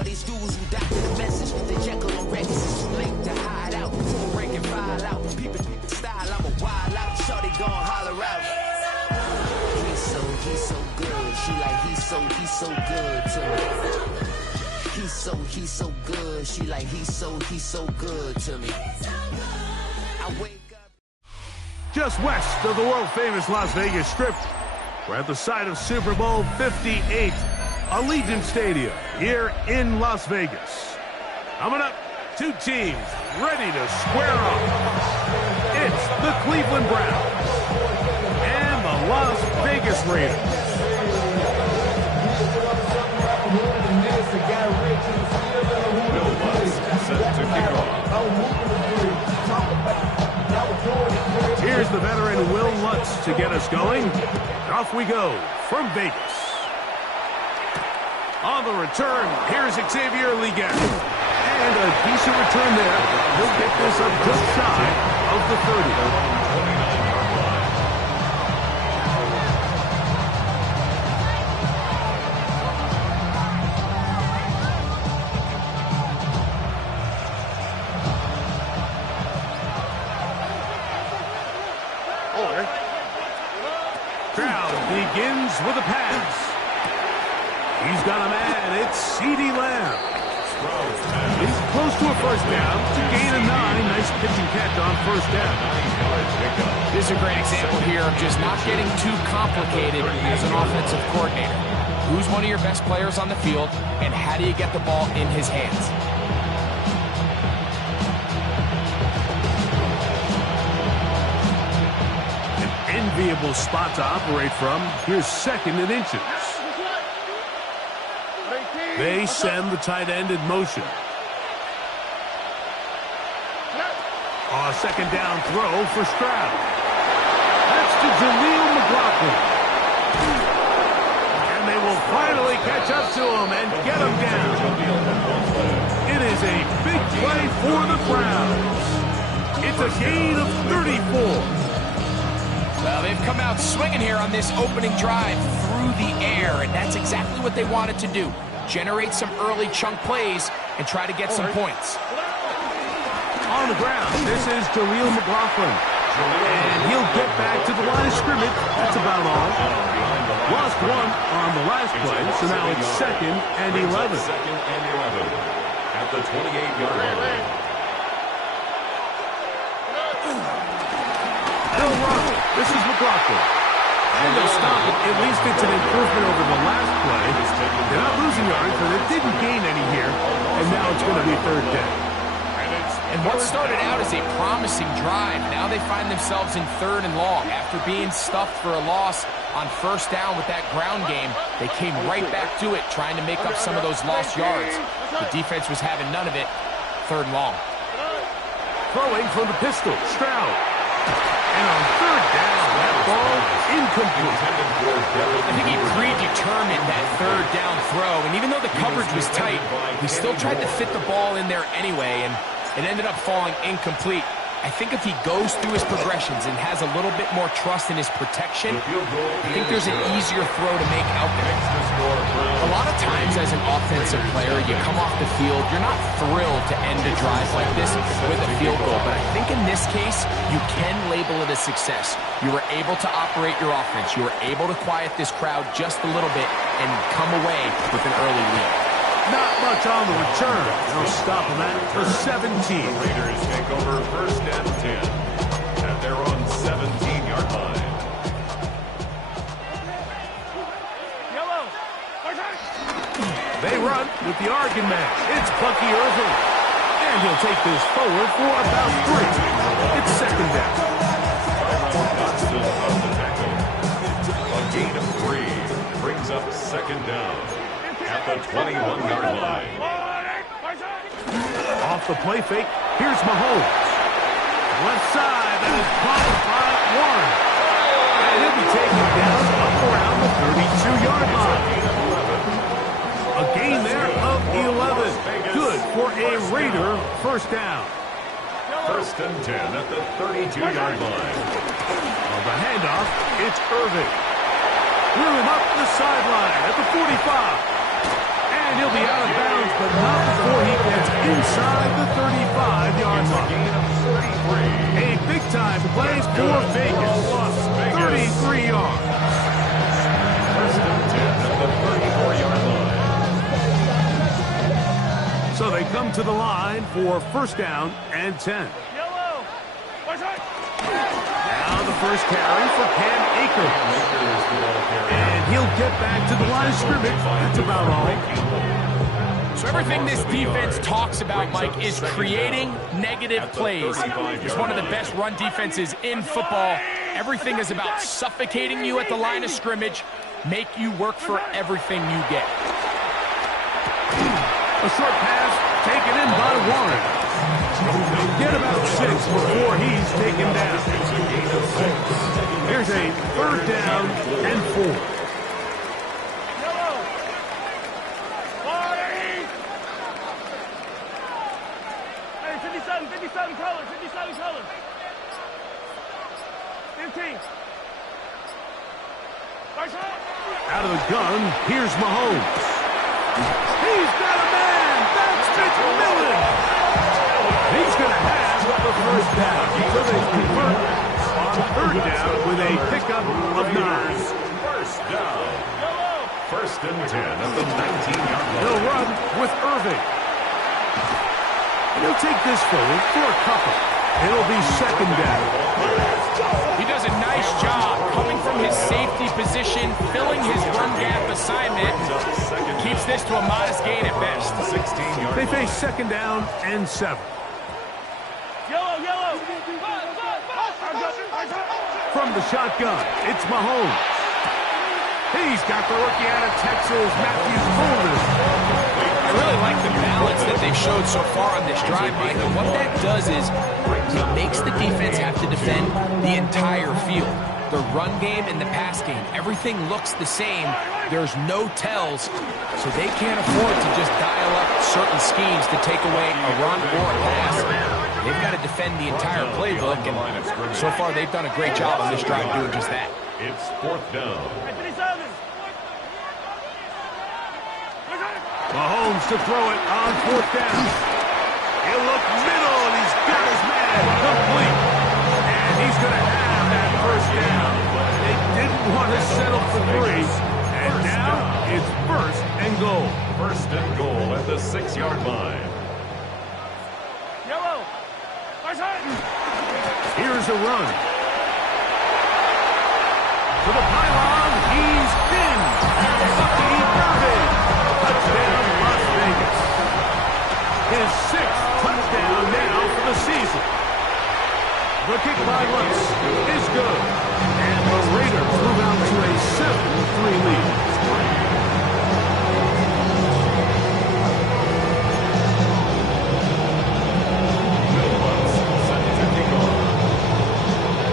for these dudes who doctor the message. The Jekyll and Rex is too late to hide out. Full rank and file out. People style, I'm a wild out. Shorty gon' holler out. He's so good. She like he's so good to me. He's so good. She like he's so good to me. I wake up. Just west of the world-famous Las Vegas Strip, we're at the site of Super Bowl 58, Allegiant Stadium here in Las Vegas. Coming up, two teams ready to square off. It's the Cleveland Browns and the Las Vegas Raiders. Set to kick off. Here's the veteran Will Lutz to get us going. Off we go from Vegas. On the return, here's Xavier Legette. And a decent return there. He'll get this up just shy of the 30. Begins with a pass. He's got a man. It's CeeDee Lamb. He's close to a first down to gain a 9. Nice pitch and catch on first down. This is a great example here of just not getting too complicated as an offensive coordinator. Who's one of your best players on the field, and how do you get the ball in his hands? Enviable spot to operate from. Here's second and inches. They send the tight end in motion. A second down throw for Stroud. That's to Jaleel McLaughlin. And they will finally catch up to him and get him down. It is a big play for the Browns. It's a gain of 34. Well, they've come out swinging here on this opening drive through the air, and that's exactly what they wanted to do. Generate some early chunk plays and try to get some points. On the ground, this is Jaleel McLaughlin. And he'll get back to the line of scrimmage. That's about all. Lost one on the last play, so now it's second and 11. Second and 11 at the 28-yard line. They'll run. This is McLaughlin. And they'll stop it. At least it's an improvement over the last play. They're not losing yards, but it didn't gain any here. And now it's going to be third down. And what started out as a promising drive, now they find themselves in third and long. After being stuffed for a loss on first down with that ground game, they came right back to it, trying to make up some of those lost yards. The defense was having none of it. Third and long. Throwing from the pistol, Stroud. And on third down, that ball incomplete. I think he predetermined that third down throw, and even though the coverage was tight, he still tried to fit the ball in there anyway, and it ended up falling incomplete. I think if he goes through his progressions and has a little bit more trust in his protection, I think there's an easier throw to make out there. A lot of times as an offensive player, you come off the field, you're not thrilled to end a drive like this with a field goal, but I think in this case, you can label it a success. You were able to operate your offense. You were able to quiet this crowd just a little bit and come away with an early lead. Not much on the return. They'll stop them at the 17. Raiders take over first and 10 at their own 17-yard line. They run with the Oregon man. It's Bucky Irving. And he'll take this forward for about 3. It's second down. A gain of 3 brings up second down at the 21-yard line. Off the play fake, here's Mahomes. Left side, that is blocked by Warren. And he'll be taken down up around the 32-yard line. A gain there of 11. Good for a Raider first down. First and 10 at the 32-yard line. On the handoff, it's Irving. Threw him up the sideline at the 45. And he'll be out of bounds, but not before he gets inside the 35-yard line. A big-time play for Vegas. 33 yards. First and 10 at the 34-yard line. So they come to the line for first down and 10. Now the first carry for Cam Akers. And he'll get back to the line of scrimmage. That's about all. So everything this defense talks about, Mike, is creating negative plays. It's one of the best run defenses in football. Everything is about suffocating you at the line of scrimmage, make you work for everything you get. A short pass taken in by Warren. Get about 6 before he's taken down. Here's a third down and 4. Hey, 57 colors, 57 colors. 15. Out of the gun, here's Mahomes. He's got a man. That's McMillan. He's going to have the first down. So they convert on third down with a pickup of 9. First down. First and 10 at the 19-yard line. They'll run with Irving. And he'll take this forward for a couple. It'll be second down. He does a nice job coming from his safety position, filling his run gap assignment. Keeps this to a modest gain at best. 16-yard They face second down and 7. Yellow. From the shotgun, it's Mahomes. He's got the rookie out of Texas, Matthew Golden. I really like the balance that they've showed so far on this drive, Mike. And what that does is it makes the defense have to defend the entire field. The run game and the pass game, everything looks the same. There's no tells, so they can't afford to just dial up certain schemes to take away a run or a pass. They've got to defend the entire playbook, and so far they've done a great job on this drive doing just that. It's fourth down. Mahomes to throw it on fourth down. He'll look middle, and he's got his man complete. And he's going to have that first down. They didn't want to settle for 3. And now it's first and goal. First and goal at the 6-yard line. Yellow. Here's a run. To the pylon, he's in. Bucky Irving. Touchdown, Las Vegas. His 6th touchdown now for the season. The kick by Lutz is good. And the Raiders move out to a 7-3 lead.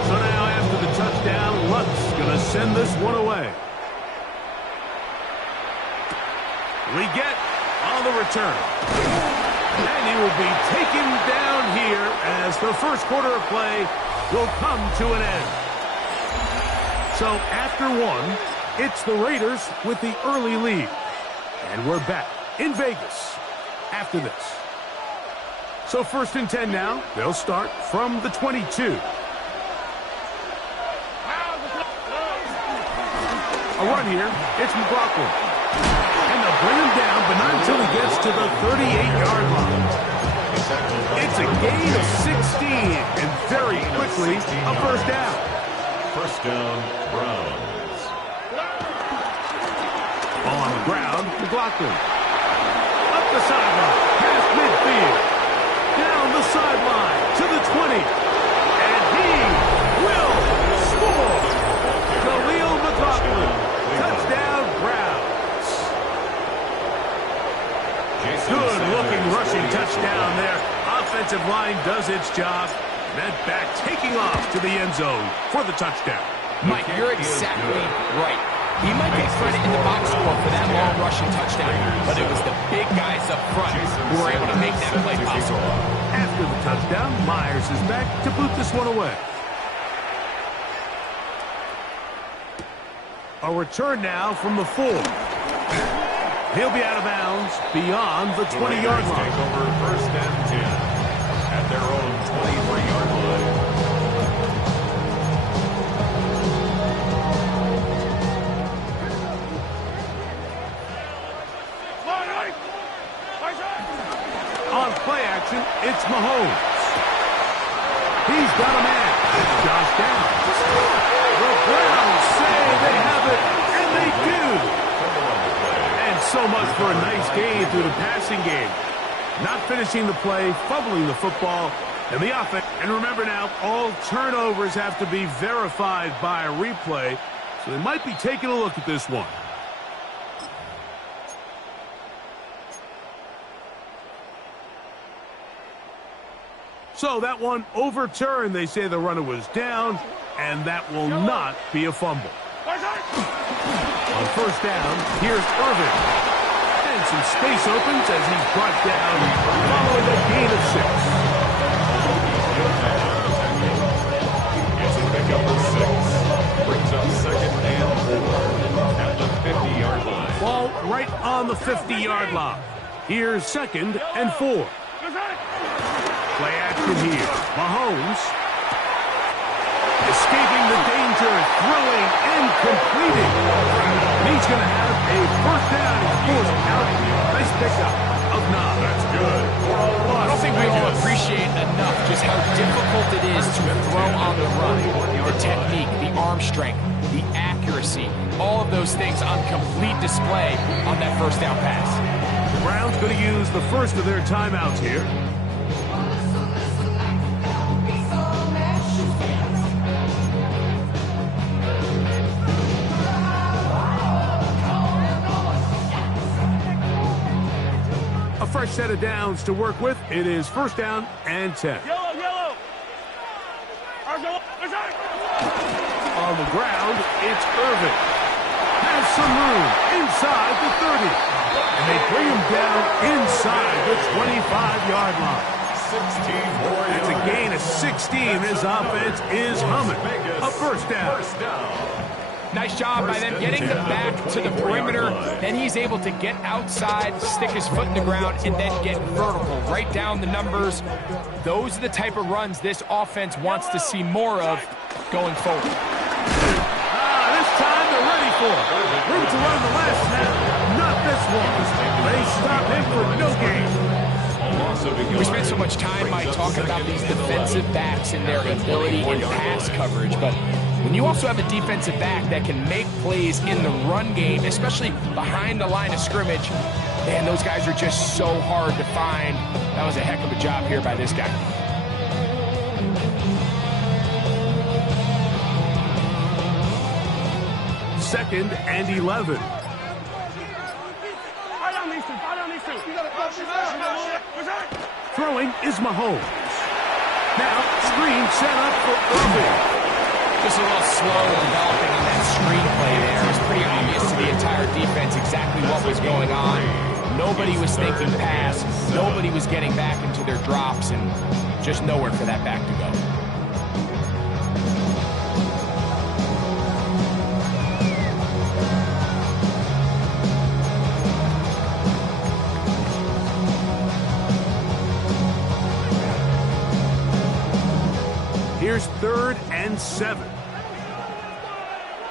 So now after the touchdown, Lutz going to send this one away. We get on the return. And he will be taken down here as the first quarter of play will come to an end. So after 1, it's the Raiders with the early lead. And we're back in Vegas after this. So first and 10 now. They'll start from the 22. A run here. It's McLaughlin. And they'll bring him down, but not until he gets to the 38-yard line. It's a gain of 16, and very quickly, a first down. First down, Browns. Ball on the ground, McLaughlin. Up the sideline, past midfield. Down the sideline to the 20. And he will score. Khalil McLaughlin. Touchdown, Browns. Good-looking rushing touchdown there. Offensive line does its job. That back taking off to the end zone for the touchdown. Mike, you're exactly right. He might get credit in the box score for that long rushing touchdown, but it was the big guys up front who were able to make that play possible. After the touchdown, Myers is back to boot this one away. A return now from the 4. He'll be out of bounds beyond the 20-yard line. Take over first and 10 at their own 23-yard line. On play action, it's Mahomes. He's got a man. Josh down. The Browns say they have it, and they do. And so much for a nice gain through the passing game. Not finishing the play, fumbling the football, and the offense. And remember now, all turnovers have to be verified by a replay, so they might be taking a look at this one. So that one overturned. They say the runner was down, and that will not be a fumble. On first down, here's Irvin. And some space opens as he's brought down following a gain of 6. It's a pickup of 6. Brings up second and 4 at the 50-yard line. Ball right on the 50-yard line. Here's second and 4. Play action here. Mahomes escaping the danger, throwing and completing. He's going to have a first down. He's forced out. Nice pickup of 9. That's good. I don't think we all appreciate enough just how difficult it is to throw on the run. The technique, the arm strength, the accuracy, all of those things on complete display on that first down pass. The Browns going to use the first of their timeouts here. Fresh set of downs to work with. It is first down and 10. Yellow. On the ground, it's Irvin. Has some room inside the 30. And they bring him down inside the 25-yard line. 16 more. That's a gain of 16. This offense is humming. A first down. Nice job by them getting the back to the perimeter. Then he's able to get outside, stick his foot in the ground, and then get vertical, right down the numbers. Those are the type of runs this offense wants to see more of going forward. This time they're ready for it. Room to run the last snap. Not this one. They stop him for no gain. We spent so much time, Mike, talking about these defensive backs and their ability in pass coverage, but when you also have a defensive back that can make plays in the run game, especially behind the line of scrimmage, man, those guys are just so hard to find. That was a heck of a job here by this guy. Second and 11. Throwing is Mahomes. Now, screen set up for Irvin. Just a little slow developing on that screen play there. It was pretty obvious to the entire defense exactly what was going on. Nobody was thinking pass. Nobody was getting back into their drops, and just nowhere for that back to go. Here's third and 7.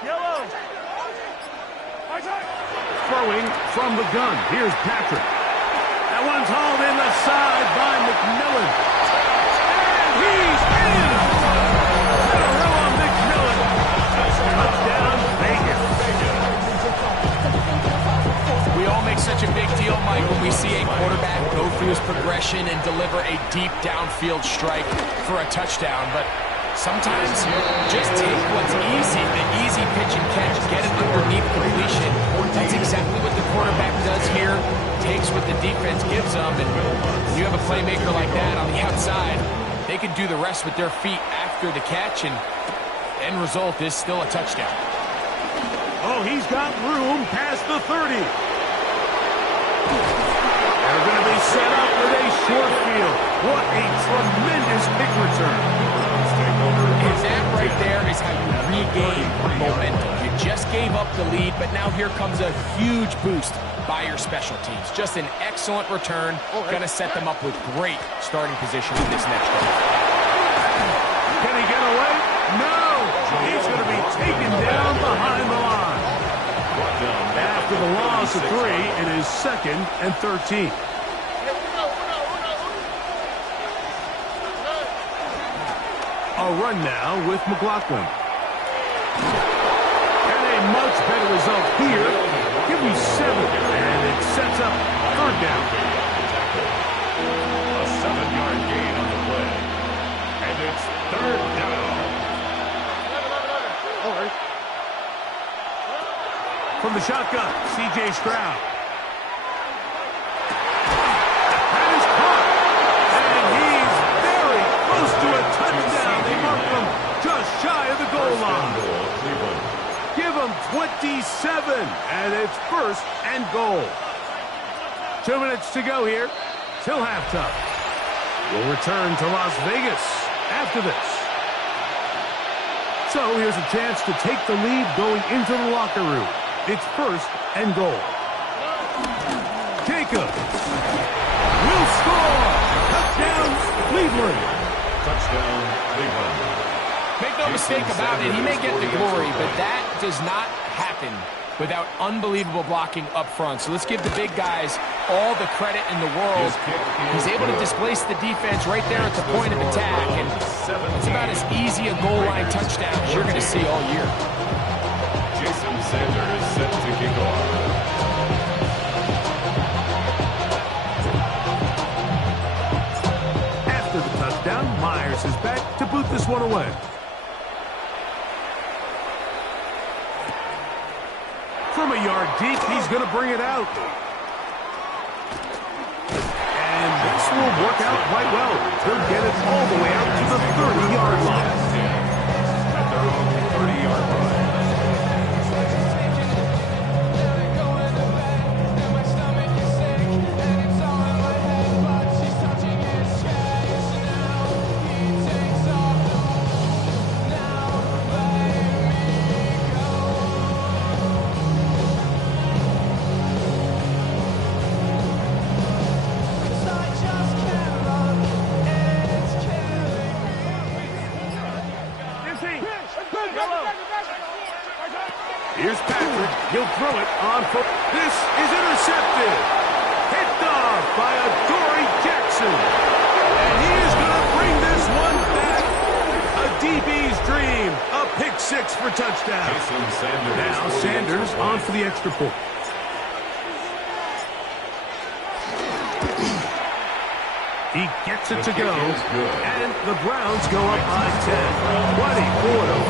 Yellow. Throwing from the gun. Here's Patrick. That one's hauled in the side by McMillan. And he's in! Citarella McMillan. Touchdown, Vegas. We all make such a big deal, Mike, when we see a quarterback go through his progression and deliver a deep downfield strike for a touchdown, but sometimes just take what's easy, the easy pitch and catch, get it underneath completion. That's exactly what the quarterback does here. Takes what the defense gives them, and when you have a playmaker like that on the outside, they can do the rest with their feet after the catch, and the end result is still a touchdown. Oh, he's got room past the 30. They're going to be set up with a short field. What a tremendous kick return. And that right there is how you regain momentum. You just gave up the lead, but now here comes a huge boost by your special teams. Just an excellent return. Going to set them up with great starting position in this next drive. Can he get away? No! He's going to be taken down behind the line. After the loss of 3, it is 2nd and 13. A run now with McLaughlin. And a much better result here. Give him 7, and it sets up 3rd down. A 7-yard gain on the play. And it's 3rd down. From the shotgun, C.J. Stroud. That is caught. And he's very close to a touchdown. They mark him just shy of the goal line. Give him 27, and it's 1st and goal. 2 minutes to go here till halftime. We'll return to Las Vegas after this. So here's a chance to take the lead going into the locker room. It's 1st and goal. Jacobs will score. Touchdown, Cleveland. Touchdown, Cleveland. Make no mistake about it, he may get the glory, but that does not happen without unbelievable blocking up front. So let's give the big guys all the credit in the world. He's able to displace the defense right there at the point of attack, and it's about as easy a goal line touchdown as you're going to see all year. Jason Sanders set to kick off. After the touchdown, Myers is back to boot this one away. From a yard deep, he's going to bring it out. And this will work out quite well. He'll get it all the way out to the 30-yard line. At their own 30-yard line. Here's Patrick. He'll throw it on foot. This is intercepted. Picked off by Adoree Jackson. And he is going to bring this one back. A DB's dream. A pick 6 for touchdown. Now Sanders on for the extra point. He gets it to go. And the Browns go up by 10.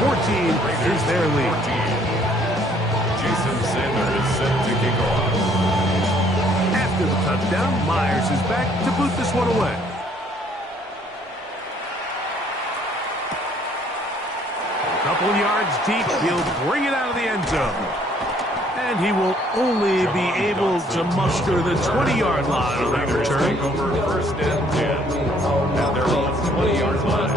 24-14 is their lead. Jason Sanders set to kick off. After the touchdown, Myers is back to boot this one away. A couple yards deep, he'll bring it out of the end zone. And he will only be able to muster the 20-yard line on that return. Over 1st and 10. At their own 20-yard line.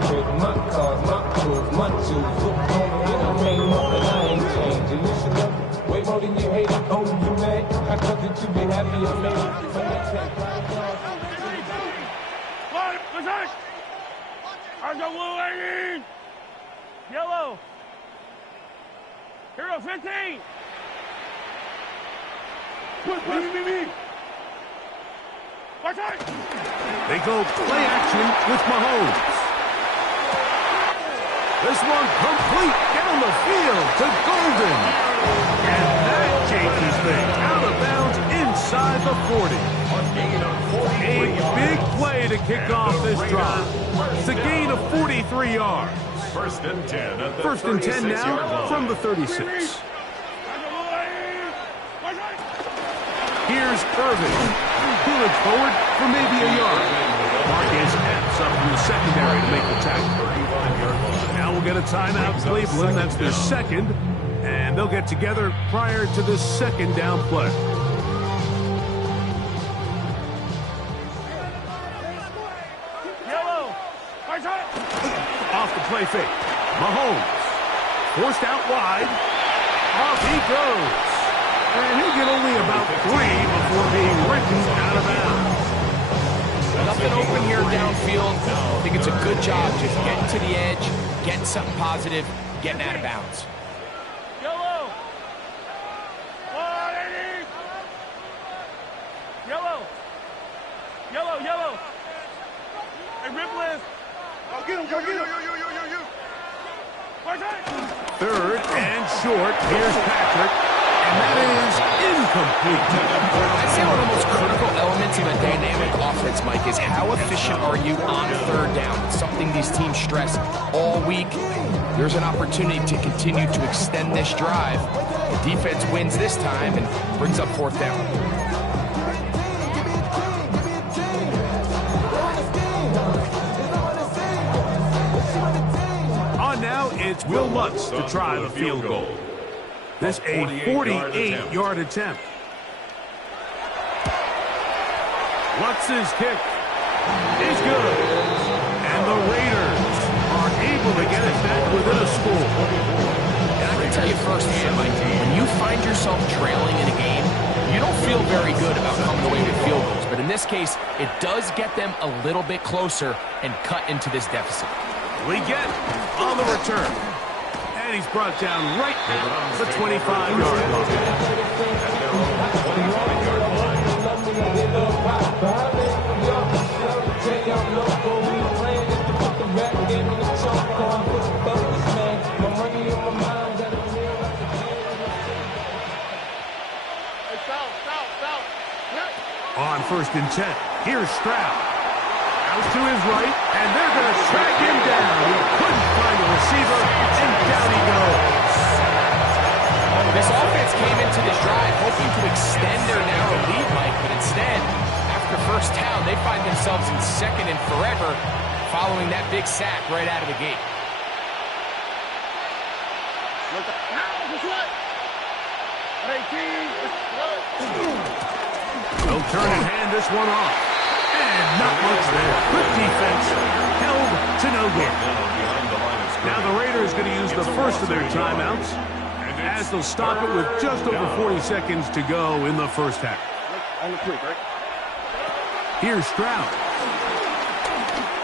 Way more than you hate it, oh, you mad. I thought that you be happy or made. Yellow. Hero 15. They go play action with Mahomes. This one complete down the field to Golden. And that changes things. Out of bounds inside the 40. A big play to kick off this drive. It's a gain of 43 yards. 1st and 10 at the 1st and 10 now from the 36. Here's Irvin. Pulling forward for maybe a yard. Marquez Epps up from the secondary to make the tackle. Now we'll get a timeout, Cleveland. That's their 2nd. And they'll get together prior to the 2nd down play. Yellow. Off the play fake. Mahomes. Forced out wide. Off he goes. And he'll get only about 3 before being written out of bounds. Nothing open here downfield. I think it's a good job just getting to the edge, getting something positive, getting out of bounds. Yellow. 180. Yellow. Yellow, yellow. Hey, Ripley. Go get him, go get him. You. Third and short. Here's Patrick. And that is incomplete. I'd say one of the most critical elements of a dynamic offense, Mike, is how efficient are you on third down? It's something these teams stress all week. There's an opportunity to continue to extend this drive. The defense wins this time and brings up fourth down. On now, it's Will Lutz to try the field goal. This a 48-yard attempt. Lutz's kick is good. And the Raiders are able to get it back within a score. And I can tell you firsthand, Mike, when you find yourself trailing in a game, you don't feel very good about coming away with field goals. But in this case, it does get them a little bit closer and cut into this deficit. We get on the return. And he's brought down right at the 25-yard On 1st and 10, here's Stroud. Out to his right, and they're going to track him down. He couldn't find a receiver, and down he goes. This offense came into this drive hoping to extend their narrow lead, Mike, but instead, after first down, they find themselves in second and forever following that big sack right out of the gate. They'll turn and hand this one off. And not much there. Good defense. Held to no good. Now the Raiders going to use the first of their timeouts as they'll stop it with just over 40 seconds to go in the first half. Here's Stroud.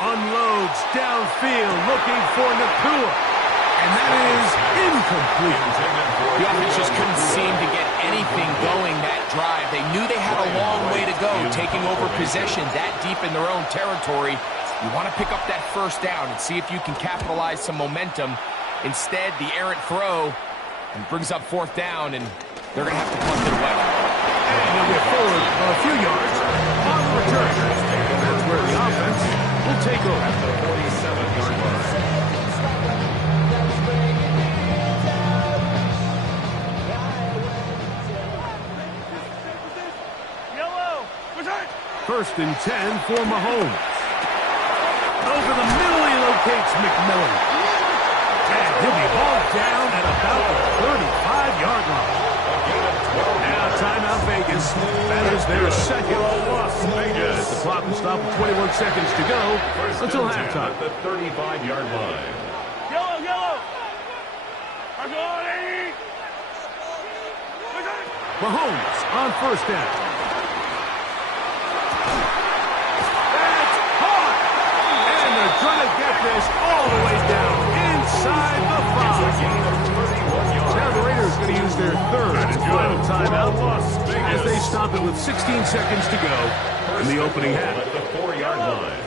Unloads downfield looking for Nacua. And that is incomplete. The offense just couldn't seem to get anything going that drive. They knew they had a long way to go, taking over possession that deep in their own territory. You want to pick up that first down and see if you can capitalize some momentum. Instead, the errant throw and brings up fourth down, and they're going to have to punt it away. And they'll get forward a few yards on the return. That's where the offense will take over. At the 47-yard line. First and 10 for Mahomes. Over the middle, he locates McMillan. And he'll be hauled down at about the 35-yard line. Now, timeout Vegas. That is their second. Las Vegas. The clock will stop with 21 seconds to go until halftime. At the 35-yard line. Yellow. Mahomes on first down. Trying to get this all the way down inside the 5. Now the Raiders going to use their third and final timeout as they stop it with 16 seconds to go in the opening half. At the 4-yard line.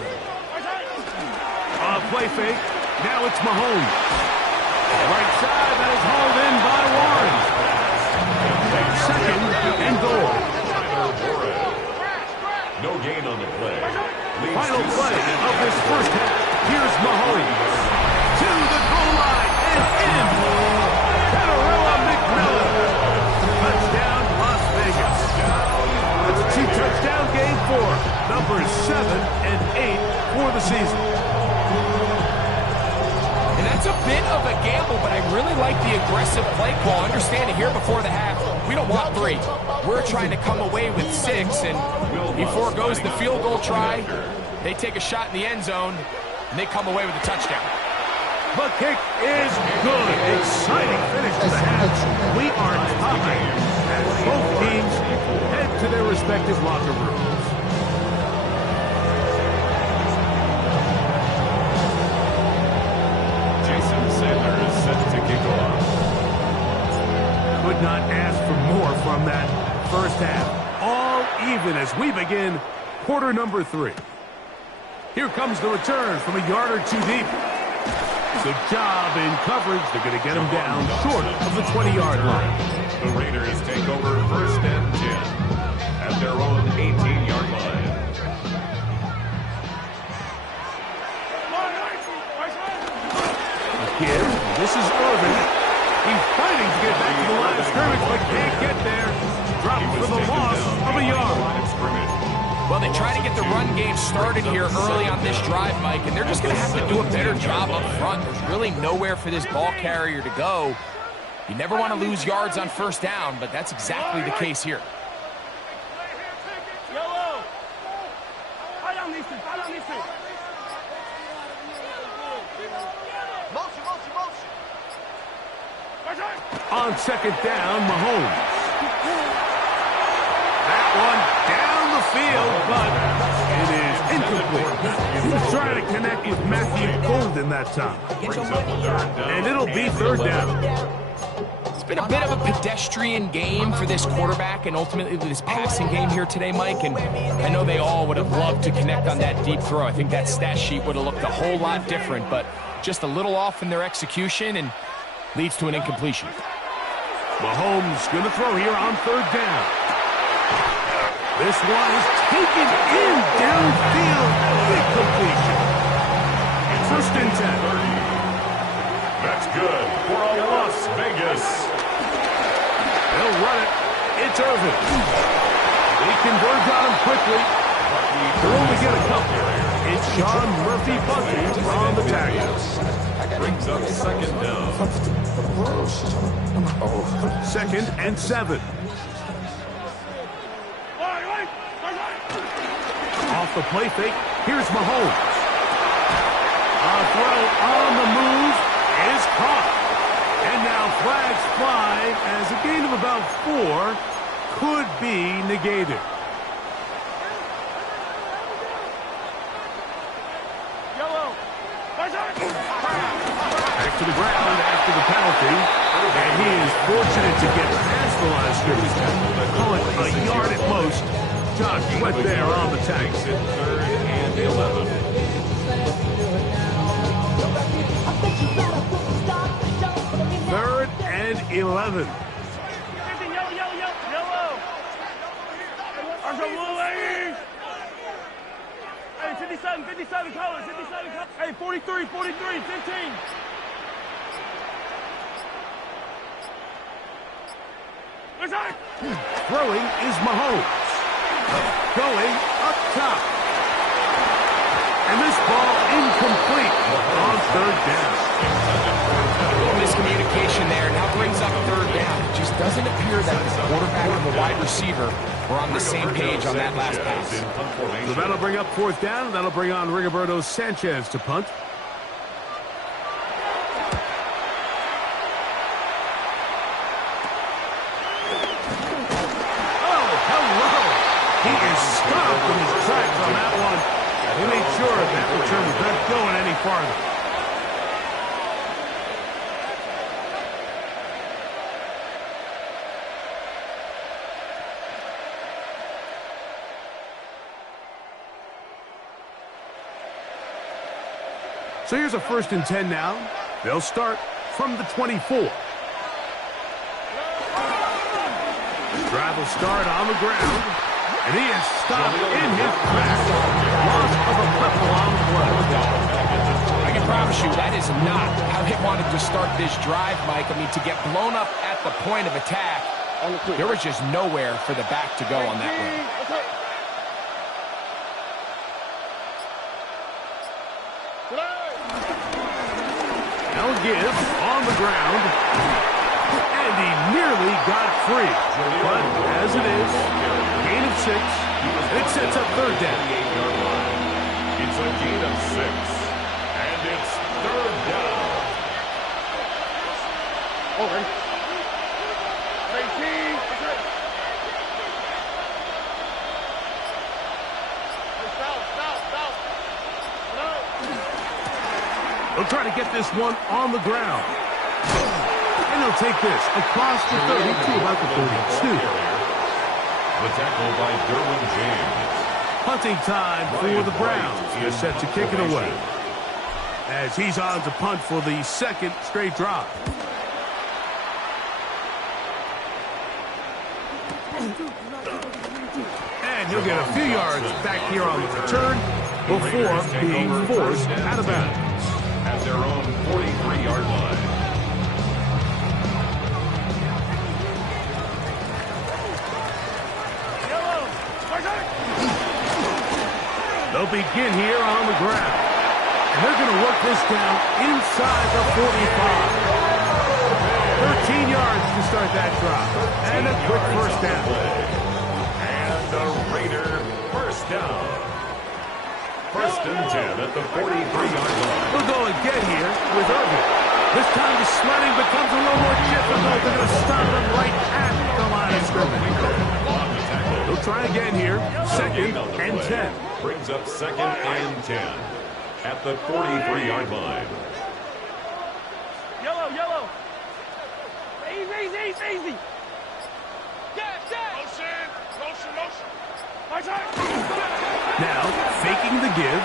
Play fake. Now it's Mahomes. Right side, that is hauled in by Warren. Second and goal. No gain on the play. Final play of this first half. Here's Mahomes to the goal line and in. Catarella McMillan. Touchdown, Las Vegas. That's a 2-touchdown game for numbers 7 and 8 for the season. And that's a bit of a gamble, but I really like the aggressive play call. Understand it here before the half. We don't want 3. We're trying to come away with 6, and he foregoes the field goal try. They take a shot in the end zone, and they come away with a touchdown. The kick is good. Exciting finish to the half. We are tied as both teams head to their respective locker rooms. Jason Saylor is set to kick off. Could not ask for more from that first half. All even as we begin quarter number 3. Here comes the return from a yard or two deep. Good job in coverage. They're going to get him down short of the 20-yard line. The Raiders take over 1st and 10 at their own 18-yard line. Again, this is Irvin. He's fighting to get back to the line of scrimmage, but can't get there. Dropped for the loss of a yard. Well, they try to get the run game started here early on this drive, Mike, and they're just going to have to do a better job up front. There's really nowhere for this ball carrier to go. You never want to lose yards on 1st down, but that's exactly the case here. Yellow. Fight on these two. Fight on these two. Motion. On 2nd down, Mahomes. That one down the field, but it is incomplete. He was trying to connect with Matthew Golden that time. And it'll be 3rd down. It's been a bit of a pedestrian game for this quarterback and ultimately this passing game here today, Mike. And I know they all would have loved to connect on that deep throw. I think that stat sheet would have looked a whole lot different, but just a little off in their execution and leads to an incompletion. Mahomes going to throw here on 3rd down. This one is taken in downfield. Big completion. 1st and 10. That's good for a Las Vegas. They'll run it. It's Irvin. They converge on him quickly. They'll only get a couple. It's Sean Murphy Bunting on the tackle. Brings up 2nd down. 2nd and 7. Off the play fake, here's Mahomes. A throw on the move is caught. And now flags fly as a gain of about 4 could be negated. Yellow. Back to the ground after the penalty. And he is fortunate to get past the line of scrimmage. Call it a yard at most. Josh Sweat there on the tag. 3rd and 11. 3rd and 11. Yellow. Hey, 57 colors. Hey, 43, 15. Throwing is Mahomes. Going up top. And this ball incomplete on 3rd down. A little miscommunication there. Now brings up 3rd down. It just doesn't appear that the quarterback and the wide receiver were on the same page on that last pass. So that'll bring up 4th down. That'll bring on Rigoberto Sanchez to punt. He is stopped in his tracks on that one. He made sure that return was not going any farther. So here's a 1st and 10 now. They'll start from the 24. Drive will start on the ground. And he is stopped in his tracks. Loss of a couple on the play. I can promise you that is not how they wanted to start this drive, Mike. I mean, to get blown up at the point of attack, there was just nowhere for the back to go on that run. Now Gibbs on the ground. And he nearly got free. But as it is, gain of 6. And it sets up 3rd down. It's a gain of 6. And it's 3rd down. They'll try to get this one on the ground. And they'll take this across the 30 to about the 32. The tackle by Derwin James. Punting time for the Browns. They're set to kick it away, as he's on to punt for the second straight drive. And he'll get a few yards back here on the return before being forced out of bounds. At their own 43-yard line. They'll begin here on the ground. And they're going to work this down inside the 45. 13 yards to start that drive. And a quick first down. And the Raider first down. First and 10 at the 43-yard line. We'll go again here with Irvin. This time the sledding becomes a little more difficult. They're going to stop him right at the line of scrimmage. They'll try again here. Second and 10. Brings up second and 10 at the 43-yard line. Yellow, yellow. Easy. Motion. Now, faking the give.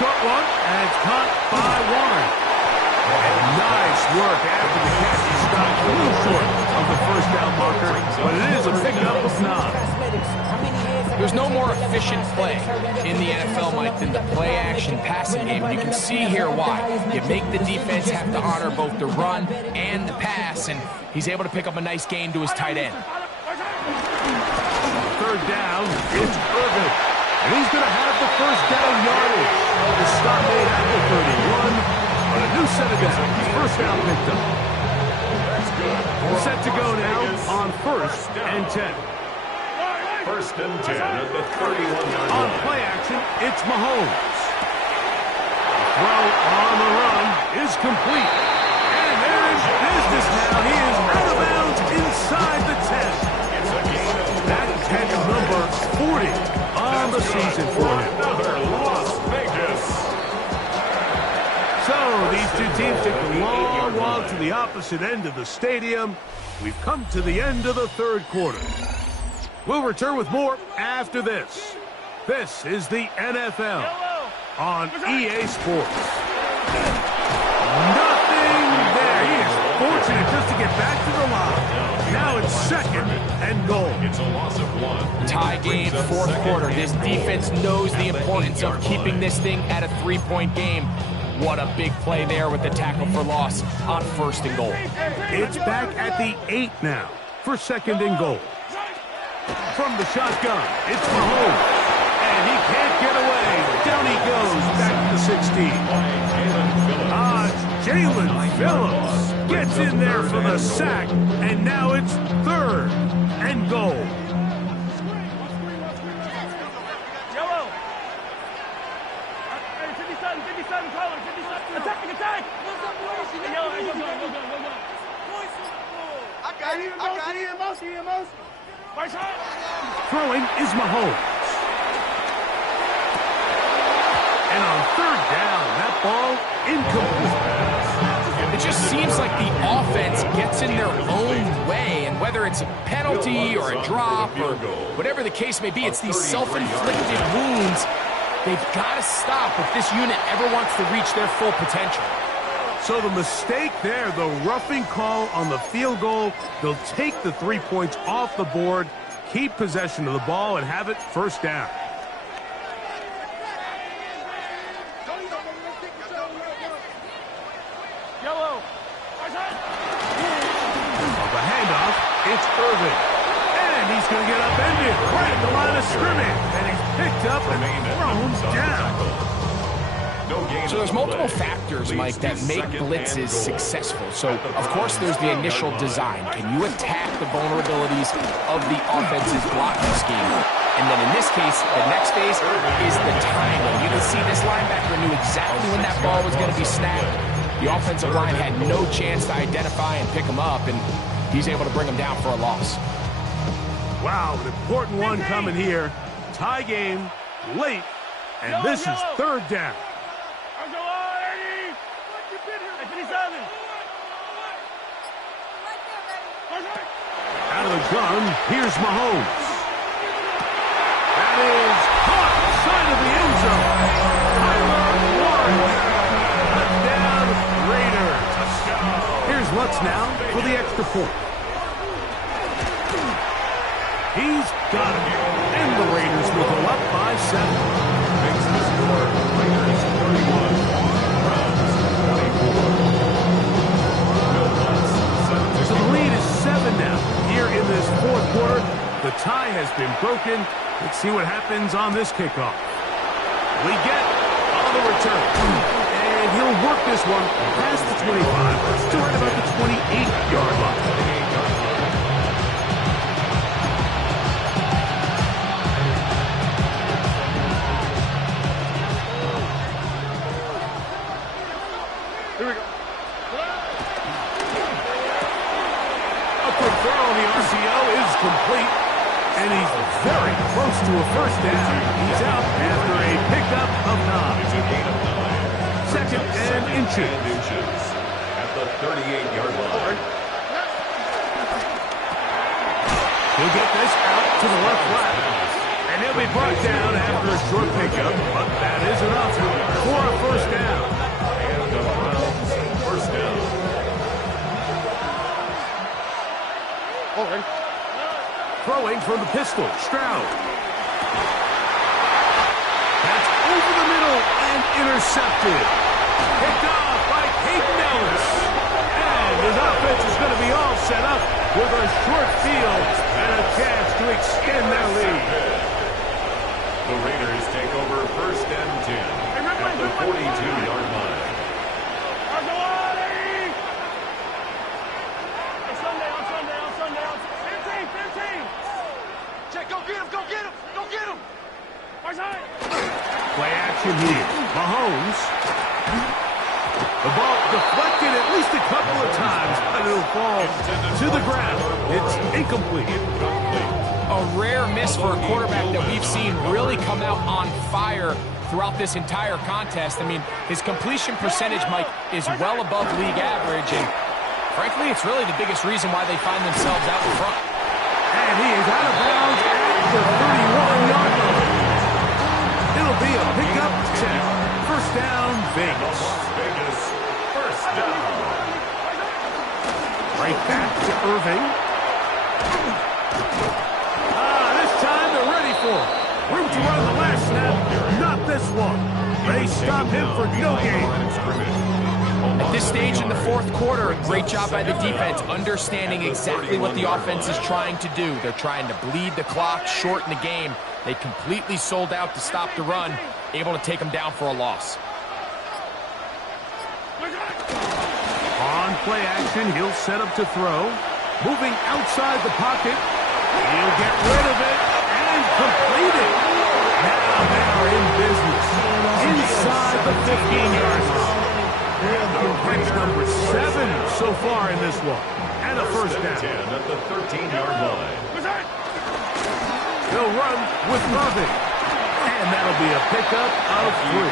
Short one, and it's caught by Warren. And nice work after the catch. He stopped a little short of the first down marker, but it is a pickup of 9. There's no more efficient play in the NFL, Mike, than the play-action passing game. You can see here why. You make the defense have to honor both the run and the pass, and he's able to pick up a nice gain to his tight end. Third down, it's Irvin. And he's going to have the first down yardage. The stop made at the 31, but a new set of downs. First down picked up. That's good. Set to go now on first and 10. First and 10 at the 31-yard On line. play action, it's Mahomes. Throw on the run is complete. And there is business now. He is out of bounds inside the 10. That catch number 40 on the season for him. Another Las Vegas. So these two teams take a long walk to the opposite end of the stadium. We've come to the end of the third quarter. We'll return with more after this. This is the NFL on EA Sports. Nothing there. He is fortunate just to get back to the line. Now it's second and goal. It's a loss of 1. Tie game, fourth quarter. This defense knows the importance of keeping this thing at a 3-point game. What a big play there with the tackle for loss on first and goal. It's back at the 8 now for second and goal. From the shotgun, it's Mahomes. And he can't get away. Down he goes, back to the 16. Jalen Phillips gets in there for the sack. And now it's third and goal. Yellow. 57, color, 57. Attack. Yellow, go. I got it. Right side. Throwing is Mahomes. And on third down, that ball incomplete. It just seems like the offense gets in their own way, and whether it's a penalty or a drop or whatever the case may be, it's these self-inflicted wounds they've got to stop if this unit ever wants to reach their full potential. So the mistake there, the roughing call on the field goal, they'll take the 3 points off the board, keep possession of the ball, and have it first down. Yellow. On the handoff, it's Irvin. And he's going to get upended right at the line of scrimmage. And he's picked up and thrown down. So there's multiple factors, Mike, that make blitzes successful. So, of course, there's the initial design. Can you attack the vulnerabilities of the offense's blocking scheme? And then in this case, the next phase is the timing. You can see this linebacker knew exactly when that ball was going to be snapped. The offensive line had no chance to identify and pick him up, and he's able to bring him down for a loss. Wow, an important one coming here. Tie game, late, and this is third down. Out of the gun, here's Mahomes. That is caught side of the end zone. Kyler Warren. Touchdown, Raiders. Here's Lutz now for the extra point. He's got it. And the Raiders will go up by 7. Makes the score Raiders 31, Browns 24. So the lead is 7 now. Here in this fourth quarter, the tie has been broken. Let's see what happens on this kickoff. We get on the return. And he'll work this one past the 25 to right about the 28-yard line. Complete, and he's very close to a first down. He's out after a pickup of 9. Second and inches. At the 38-yard line. He'll get this out to the left flat, and he'll be brought down after a short pickup, but that is enough for a first down. And the Browns first down. Throwing from the pistol, Stroud. That's over the middle and intercepted. Picked off by Peyton Ellis. And his offense is going to be all set up with a short field and a chance to extend their lead. The Raiders take over first and 10 at the 42-yard line. Play action here. Mahomes. The ball deflected at least a couple of times, but it'll fall to the ground. It's incomplete. A rare miss for a quarterback that we've seen really come out on fire throughout this entire contest. I mean, his completion percentage, Mike, is well above league average, and frankly, it's really the biggest reason why they find themselves out in front. And he is out of bounds at the 31-yard line. It'll be a pickup 10. First down, Vegas. Vegas, first down. Right back to Irving. This time they're ready for it. Room to run the last snap. Not this one. They stop him for no gain. At this stage in the fourth quarter, a great job by the defense, understanding exactly what the offense is trying to do. They're trying to bleed the clock, shorten the game. They completely sold out to stop the run, able to take them down for a loss. On play action, he'll set up to throw. Moving outside the pocket. He'll get rid of it and complete it. Now they are in business. Inside the 15-yard line. Catch number 7 so far in this one. And a first down. 10 at the 13-yard line. He'll run with Irving. And that'll be a pickup of 3.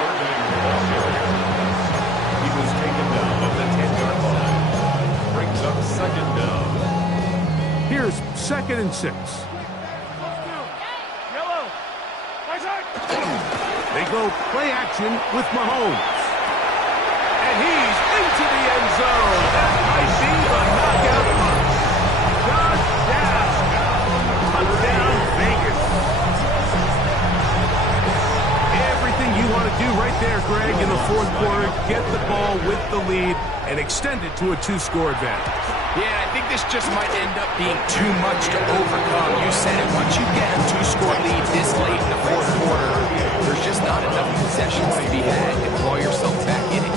He was taken down at the 10-yard line. Brings up second down. Here's second and 6. They go play action with Mahomes. And he's into the end zone. That might be the knockout punch. Touchdown. Touchdown, Vegas. Everything you want to do right there, Greg, in the fourth quarter. Get the ball with the lead and extend it to a 2-score advantage. Yeah, I think this just might end up being too much to overcome. You said it. Once you get a 2-score lead this late in the fourth quarter, there's just not enough possessions to be had to draw yourself back in it.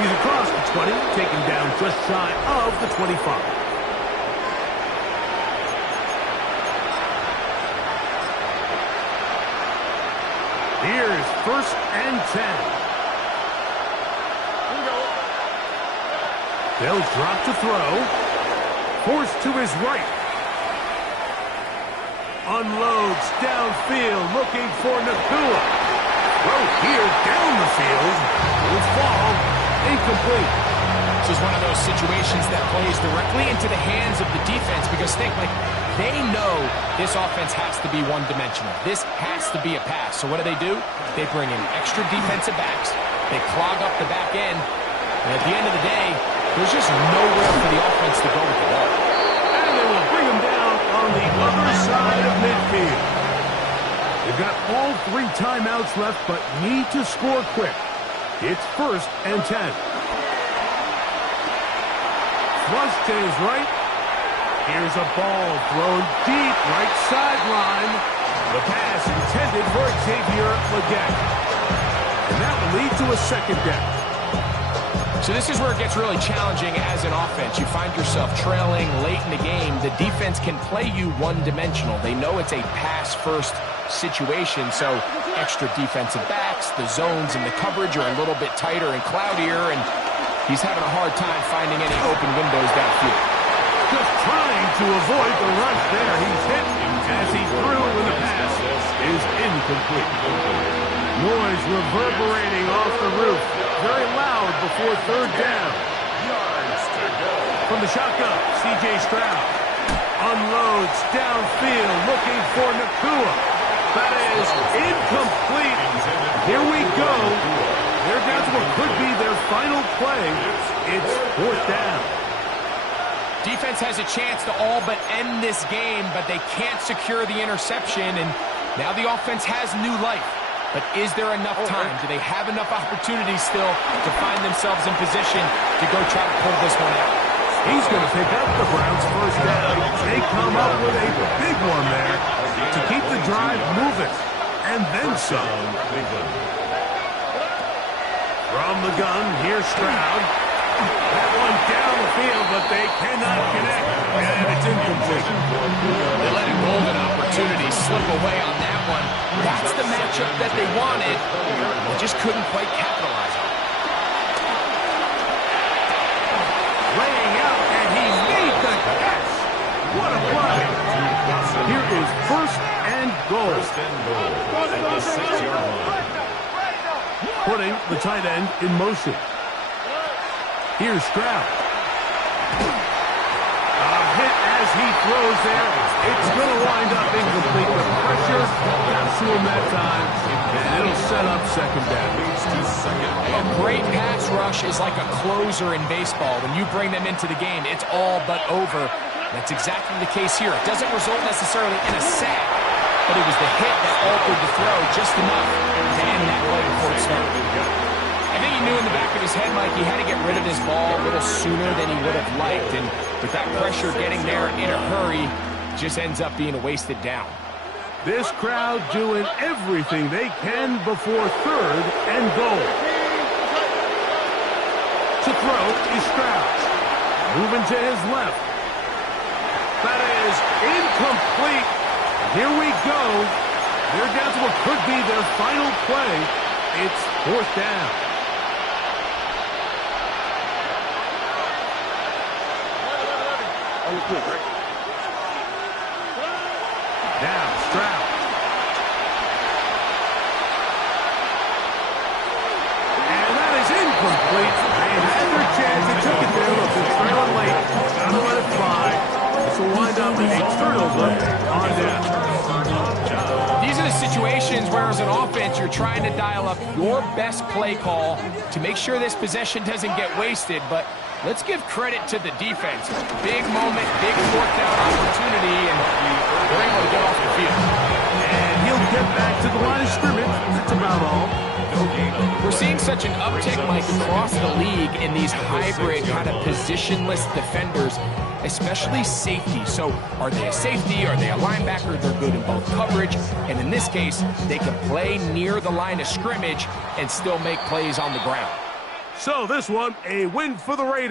He's across the 20, taken down just shy of the 25. Here's 1st and 10. They'll drop to throw. Forced to his right. Unloads downfield, looking for Nacua. Throw here down the field. Will fall incomplete. This is one of those situations that plays directly into the hands of the defense because think, like, they know this offense has to be one-dimensional. This has to be a pass. So what do? They bring in extra defensive backs. They clog up the back end. And at the end of the day, there's just nowhere for the offense to go with the ball. And they will bring him down on the other side of midfield. They've got all 3 timeouts left, but need to score quick. It's 1st and 10. Flush to his right. Here's a ball thrown deep right sideline. The pass intended for Xavier Legette. And that will lead to a 2nd down. So this is where it gets really challenging as an offense. You find yourself trailing late in the game. The defense can play you one-dimensional. They know it's a pass-first situation, so extra defensive backs, the zones and the coverage are a little bit tighter and cloudier, and he's having a hard time finding any open windows downfield. Just trying to avoid the rush there. He's hit as he threw when the pass is incomplete. Noise reverberating off the roof. Very loud before 3rd down. From the shotgun, C.J. Stroud unloads downfield looking for Nacua. That is incomplete. Here we go. They're down to what could be their final play. It's 4th down. Defense has a chance to all but end this game, but they can't secure the interception, and now the offense has new life. But is there enough time? Do they have enough opportunities still to find themselves in position to go try to pull this one out? He's going to pick up the Browns' 1st down. They come up with a big one there to keep the drive moving. And then some. From the gun, here's Stroud. That one down the field, but they cannot connect. And it's incomplete. They let a golden opportunity slip away on that one. That's the matchup that they wanted. They just couldn't quite capitalize on it. Laying out, and he made the catch. What a play. Here is 1st and goal. At the 6-yard line. Putting the tight end in motion. Here's Stroud. A hit as he throws there. It's going to wind up incomplete. The pressure got to him that time, and it'll set up 2nd down. A great pass rush is like a closer in baseball. When you bring them into the game, it's all but over. That's exactly the case here. It doesn't result necessarily in a sack, but it was the hit that altered the throw just enough to end that play before it started. I think he knew in the back of his head, Mike, he had to get rid of this ball a little sooner than he would have liked, and with that pressure getting there in a hurry, just ends up being a wasted down. This crowd doing everything they can before 3rd and goal. To throw is Stroud. Moving to his left. That is incomplete. Here we go. They're down to what could be their final play. It's 4th down. Now Stroud. And that is incomplete. They had their chance. They took it there. Look, they're trailing late. Gotta let it fly. This will wind up in a turnover on down. These are the situations where, as an offense, you're trying to dial up your best play call to make sure this possession doesn't get wasted, but let's give credit to the defense. Big moment, big 4th down opportunity, and they're able to get off the field. And he'll get back to the line of scrimmage. That's about all. We're seeing such an uptick, Mike, across the league in these hybrid kind of positionless defenders, especially safety. So are they a safety? Are they a linebacker? They're good in both coverage. And in this case, they can play near the line of scrimmage and still make plays on the ground. So this one, a win for the Raiders.